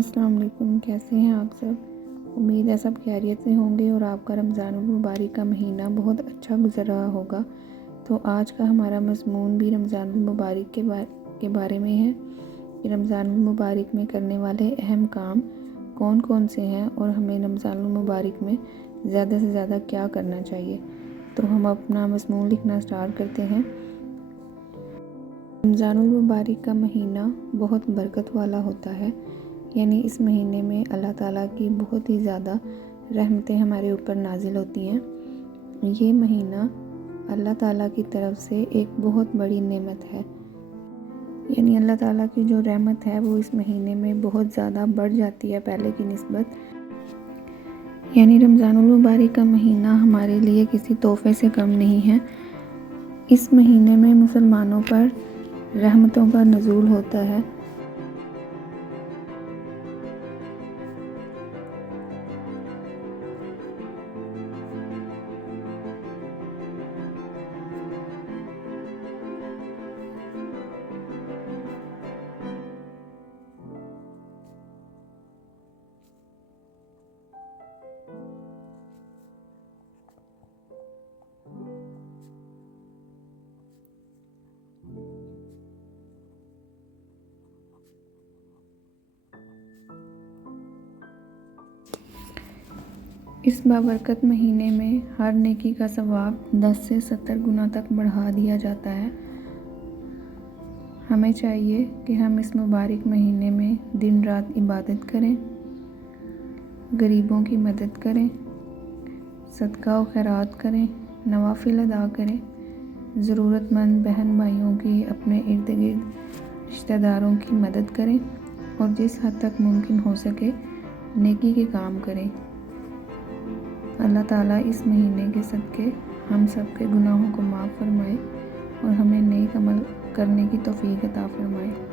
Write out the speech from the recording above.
السلام علیکم، کیسے ہیں آپ سب؟ امید ہے سب خیریت سے ہوں گے اور آپ کا رمضان المبارک کا مہینہ بہت اچھا گزر رہا ہوگا۔ تو آج کا ہمارا مضمون بھی رمضان المبارک کے بارے میں ہے کہ رمضان المبارک میں کرنے والے اہم کام کون کون سے ہیں اور ہمیں رمضان المبارک میں زیادہ سے زیادہ کیا کرنا چاہیے۔ تو ہم اپنا مضمون لکھنا سٹارٹ کرتے ہیں۔ رمضان المبارک کا مہینہ بہت برکت والا ہوتا ہے، یعنی اس مہینے میں اللہ تعالیٰ کی بہت ہی زیادہ رحمتیں ہمارے اوپر نازل ہوتی ہیں۔ یہ مہینہ اللہ تعالیٰ کی طرف سے ایک بہت بڑی نعمت ہے، یعنی اللہ تعالیٰ کی جو رحمت ہے وہ اس مہینے میں بہت زیادہ بڑھ جاتی ہے پہلے کی نسبت۔ یعنی رمضان المبارک کا مہینہ ہمارے لیے کسی تحفے سے کم نہیں ہے۔ اس مہینے میں مسلمانوں پر رحمتوں کا نزول ہوتا ہے۔ اس بابرکت مہینے میں ہر نیکی کا ثواب 10 سے 70 گنا تک بڑھا دیا جاتا ہے۔ ہمیں چاہیے کہ ہم اس مبارک مہینے میں دن رات عبادت کریں، غریبوں کی مدد کریں، صدقہ و خیرات کریں، نوافل ادا کریں، ضرورت مند بہن بھائیوں کی، اپنے ارد گرد رشتہ داروں کی مدد کریں اور جس حد تک ممکن ہو سکے نیکی کے کام کریں۔ اللہ تعالیٰ اس مہینے کے صدقے ہم سب کے گناہوں کو معاف فرمائے اور ہمیں نیک عمل کرنے کی توفیق عطا فرمائے۔